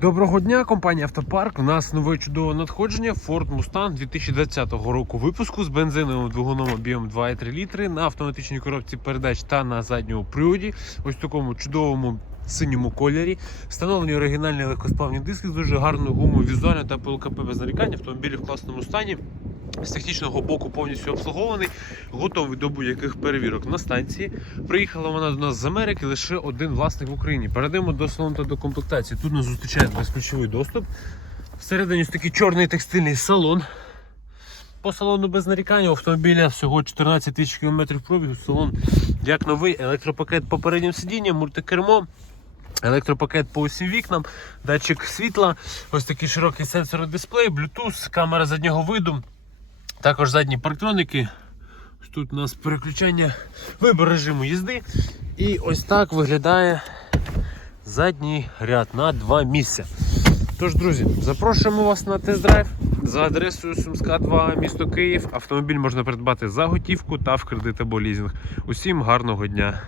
Доброго дня, компанія Автопарк. У нас нове чудове надходження Ford Mustang 2020 року випуску з бензиновим двигуном об'ємом 2,3 літри на автоматичній коробці передач та на задньому приводі. Ось такому чудовому синьому кольорі. Встановлені оригінальні легкосплавні диски з дуже гарною гумою візуально та ПЛКП без нарікань. Автомобілі в класному стані. З технічного боку повністю обслугований, готовий до будь-яких перевірок на станції. Приїхала вона до нас з Америки лише один власник в Україні. Перейдемо до салону та до комплектації. Тут нас зустрічає безключовий доступ. Всередині ось такий чорний текстильний салон. По салону без нарікань автомобіля всього 14 тисяч кілометрів пробігу. Салон як новий, електропакет по переднім сидінням, мультикермо. Електропакет по усім вікнам, датчик світла, ось такий широкий сенсорний дисплей, Bluetooth, камера заднього виду, також задні парктроники. Тут у нас переключання вибір режиму їзди. І ось так виглядає задній ряд на два місця. Тож, друзі, запрошуємо вас на тест-драйв за адресою Сумська 2, місто Київ. Автомобіль можна придбати за готівку та в кредит або лізинг. Усім гарного дня!